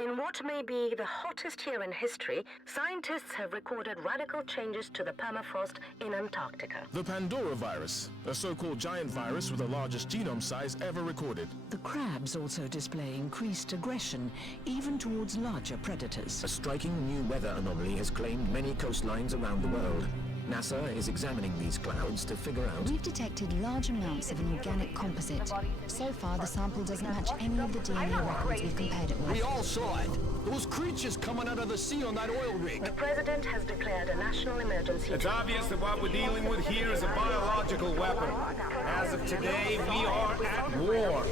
In what may be the hottest year in history, scientists have recorded radical changes to the permafrost in Antarctica. The Pandora virus, a so-called giant virus with the largest genome size ever recorded. The crabs also display increased aggression, even towards larger predators. A striking new weather anomaly has claimed many coastlines around the world. NASA is examining these clouds to figure out... We've detected large amounts of an organic composite. So far, the sample doesn't match any of the DNA records we've compared it with. We all saw it. Those creatures coming out of the sea on that oil rig. The president has declared a national emergency. It's obvious that what we're dealing with here is a biological weapon. As of today, we are at war.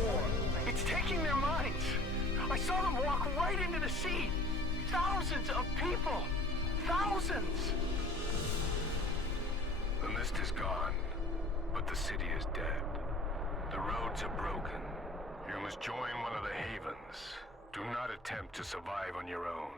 It's taking their minds. I saw them walk right into the sea. Thousands of people. Thousands. The mist is gone, but the city is dead. The roads are broken. You must join one of the havens. Do not attempt to survive on your own.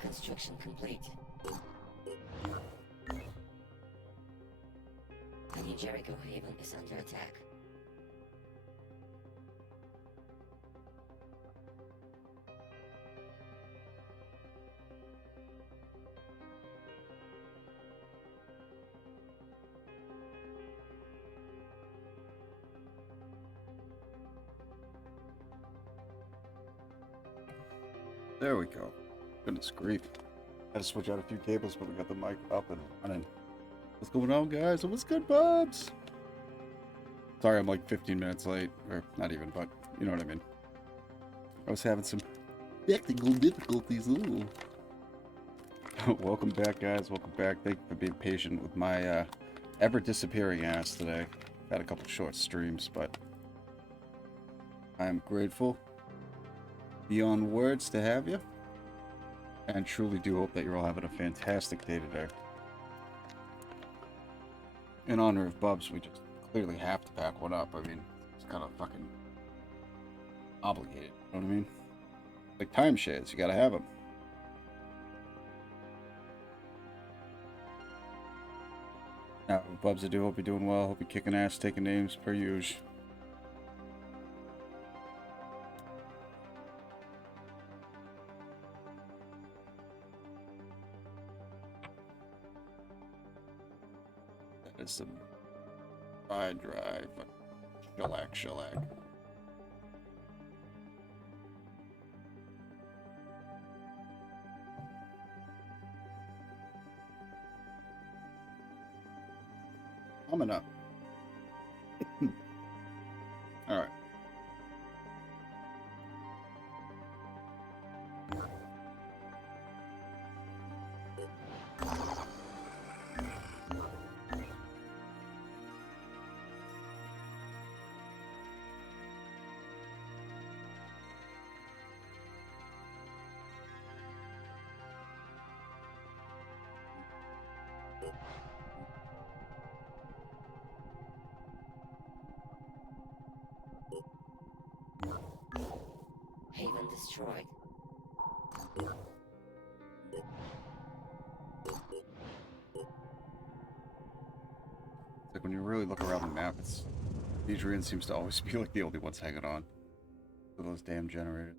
Construction complete. The New Jericho Haven is under attack. There we go. Goodness grief. I had to switch out a few cables, but we got the mic up and running. What's going on, guys? What's good, bubs? Sorry, I'm like 15 minutes late. Or not even, but you know what I mean. I was having some technical difficulties. Ooh. Welcome back, guys. Welcome back. Thank you for being patient with my ever disappearing ass today. Had a couple short streams, but I'm grateful beyond words to have you. And truly do hope that you're all having a fantastic day today. In honor of Bubs, we just clearly have to pack one up. I mean, it's kind of fucking obligated. You know what I mean? Like timeshares, you gotta have them. Now, Bubs, I do hope you're doing well. Hope you're kicking ass, taking names per usual. That is some drive, shellac. Coming up. Alright. Haven destroyed. It's like when you really look around the map, it's Adrian seems to always be like the only ones hanging on to those damn generators.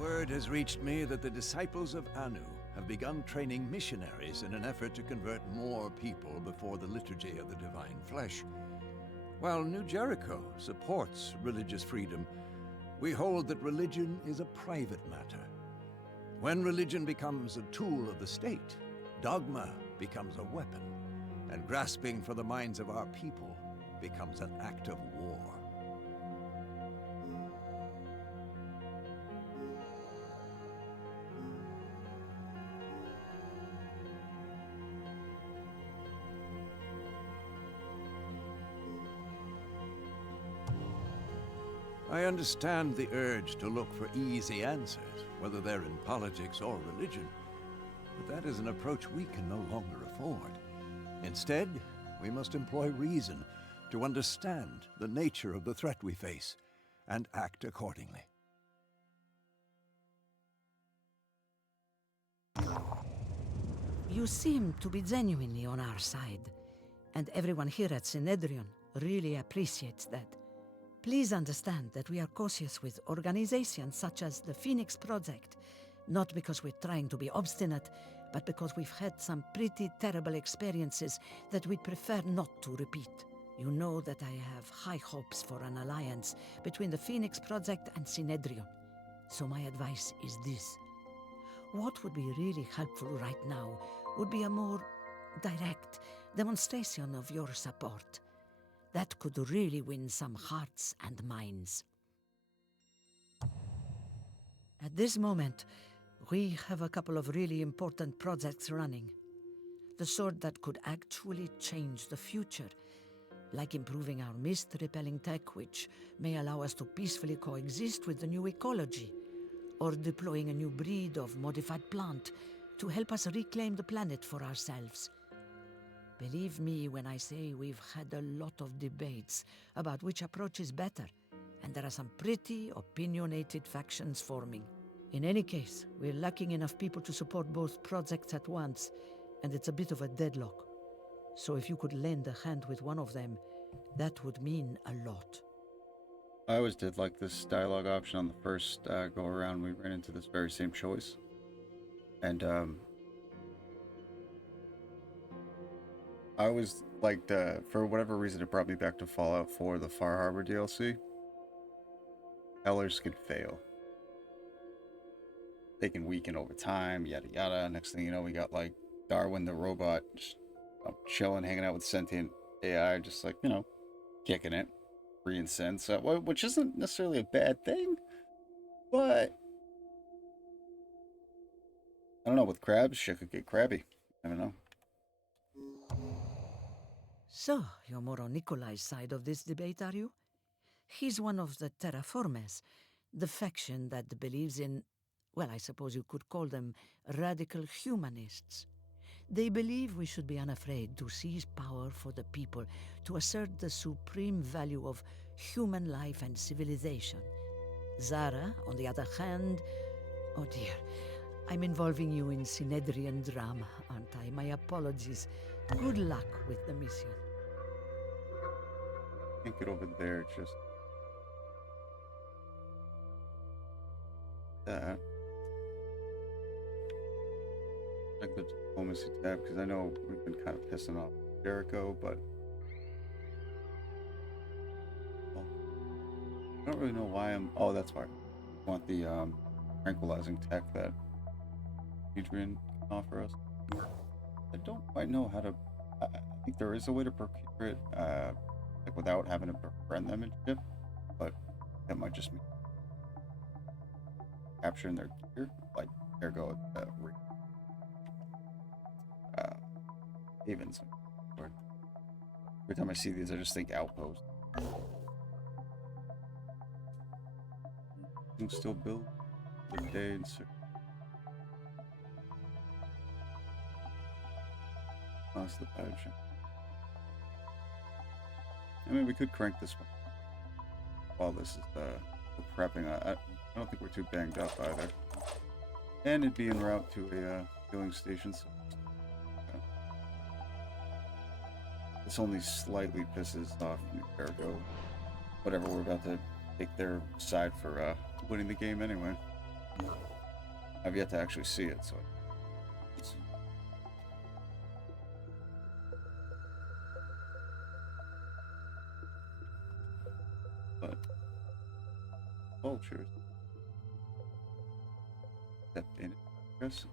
Word has reached me that the disciples of Anu have begun training missionaries in an effort to convert more people before the liturgy of the divine flesh. While New Jericho supports religious freedom, we hold that religion is a private matter. When religion becomes a tool of the state, dogma becomes a weapon, and grasping for the minds of our people becomes an act of war. I understand the urge to look for easy answers, whether they're in politics or religion, but that is an approach we can no longer afford. Instead, we must employ reason to understand the nature of the threat we face and act accordingly. You seem to be genuinely on our side, and everyone here at Synedrion really appreciates that. Please understand that we are cautious with organizations such as the Phoenix Project, not because we're trying to be obstinate, but because we've had some pretty terrible experiences that we'd prefer not to repeat. You know that I have high hopes for an alliance between the Phoenix Project and Synedrion. So my advice is this. What would be really helpful right now would be a more direct demonstration of your support. That could really win some hearts and minds. At this moment, we have a couple of really important projects running. The sort that could actually change the future, like improving our mist-repelling tech, which may allow us to peacefully coexist with the new ecology, or deploying a new breed of modified plant to help us reclaim the planet for ourselves. Believe me when I say we've had a lot of debates about which approach is better, and there are some pretty opinionated factions forming. In any case, we're lacking enough people to support both projects at once, and it's a bit of a deadlock. So if you could lend a hand with one of them, that would mean a lot. I always did like this dialogue option on the first go around. We ran into this very same choice. And I always liked, for whatever reason, it brought me back to Fallout 4, the Far Harbor DLC. Hellers can fail. They can weaken over time, yada yada. Next thing you know, we got like Darwin the robot just chilling, hanging out with sentient AI, just like, you know, kicking it. Free and sense, which isn't necessarily a bad thing, but I don't know, with crabs, shit could get crabby. I don't know. So, you're more on Nikolai's side of this debate, are you? He's one of the Terraformers, the faction that believes in, well, I suppose you could call them radical humanists. They believe we should be unafraid to seize power for the people, to assert the supreme value of human life and civilization. Zara, on the other hand, oh dear, I'm involving you in Synedrion drama, aren't I? My apologies. Good luck with the mission. Can't get over there, just that. Check the diplomacy tab, because I know we've been kind of pissing off Jericho, but well, I don't really know why I'm. Oh, that's why I want the tranquilizing tech that Adrian can offer us. I don't quite know how to. I think there is a way to procure it, like without having to befriend them and shit, but that might just mean capturing their gear. Like, there go Havens. Every time I see these, I just think outpost. Can still build the day and that's the badge. I mean, we could crank this one while this is prepping. I don't think we're too banged up either, and it'd be en route to a filling station. So this only slightly pisses off Ergo. Whatever, we're about to take their side for winning the game anyway. I've yet to actually see it, so. But vultures. Step in, Chris.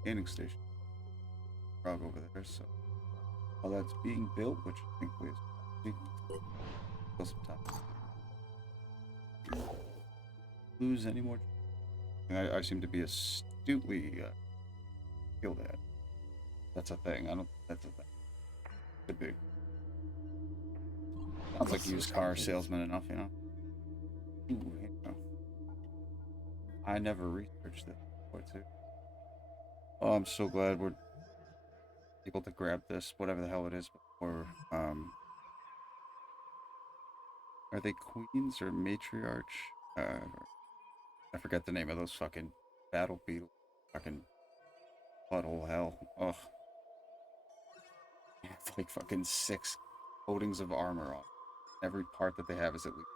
scanning station. Frog over there, so while that's being built, which thankfully is still some time. Lose any more? And I seem to be astutely skilled at. That's a thing. I don't. That's a thing. Could be. Sounds like used car salesman enough, you know. Ooh, you know. I never researched it before too. Oh, I'm so glad we're able to grab this, whatever the hell it is, before. Are they queens or matriarch? I forget the name of those fucking battle beetle, fucking butthole hell. Ugh. It's like fucking 6 coatings of armor on. Every part that they have is at least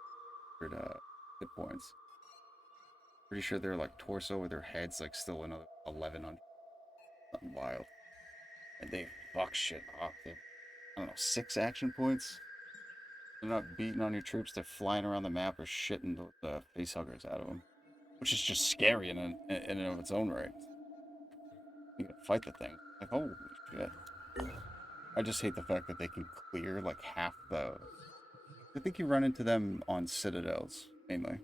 100 hit points. Pretty sure they're like torso with their heads like still another 1100. Something wild. And they fuck shit off. They have, I don't know, 6 action points? They're not beating on your troops, they're flying around the map or shitting the facehuggers out of them. Which is just scary in and of its own right. You gotta fight the thing. Like, holy shit. I just hate the fact that they can clear like half the... I think you run into them on citadels, mainly.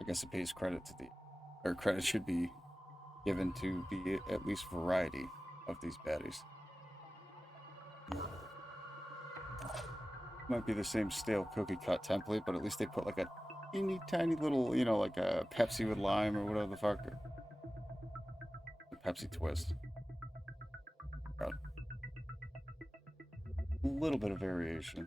I guess it pays credit to the... Or credit should be given to the at least variety of these baddies. Might be the same stale cookie cut template, but at least they put like a teeny tiny little, you know, like a Pepsi with lime or whatever the fuck. A Pepsi twist. A little bit of variation.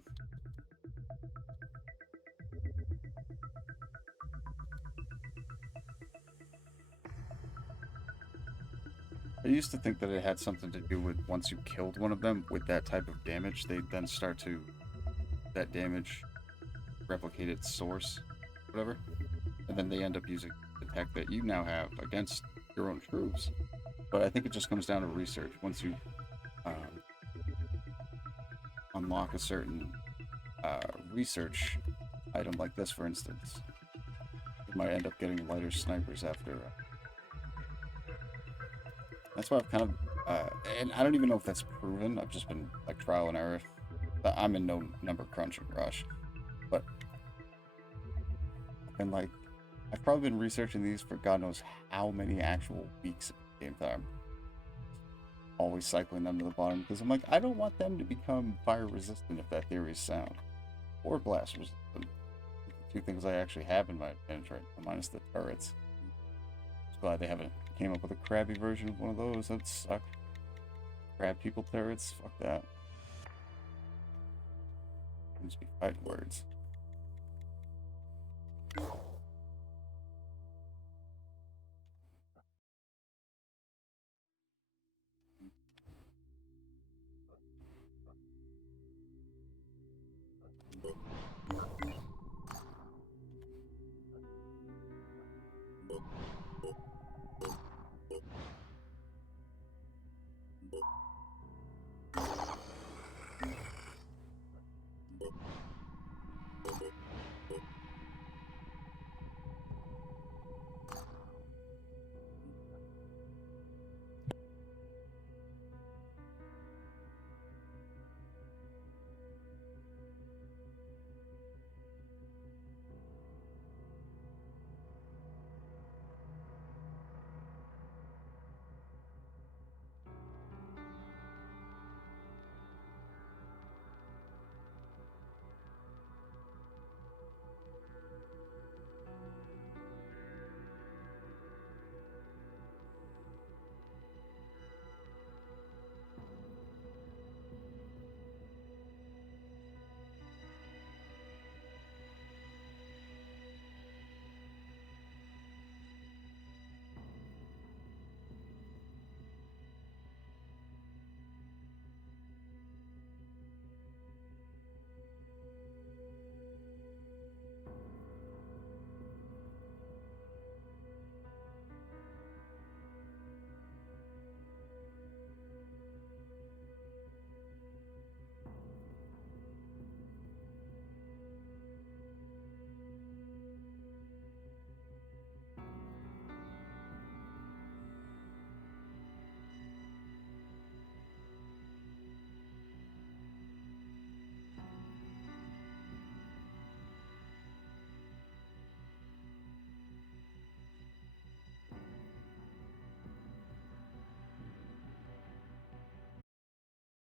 I used to think that it had something to do with once you killed one of them with that type of damage, they then start to, that damage replicate its source, whatever, and then they end up using the tech that you now have against your own troops. But I think it just comes down to research. Once you unlock a certain research item like this, for instance, you might end up getting lighter snipers after. That's why I've kind of, and I don't even know if that's proven. I've just been like trial and error. I'm in no number crunching rush, but I've been like, I've probably been researching these for God knows how many actual weeks at game time. Always cycling them to the bottom because I'm like, I don't want them to become fire resistant if that theory is sound, or blast resistant. The 2 things I actually have in my advantage right now, minus the turrets. Just glad they haven't came up with a crabby version of one of those. That'd suck. Crab people turrets, fuck that. Must be fighting words.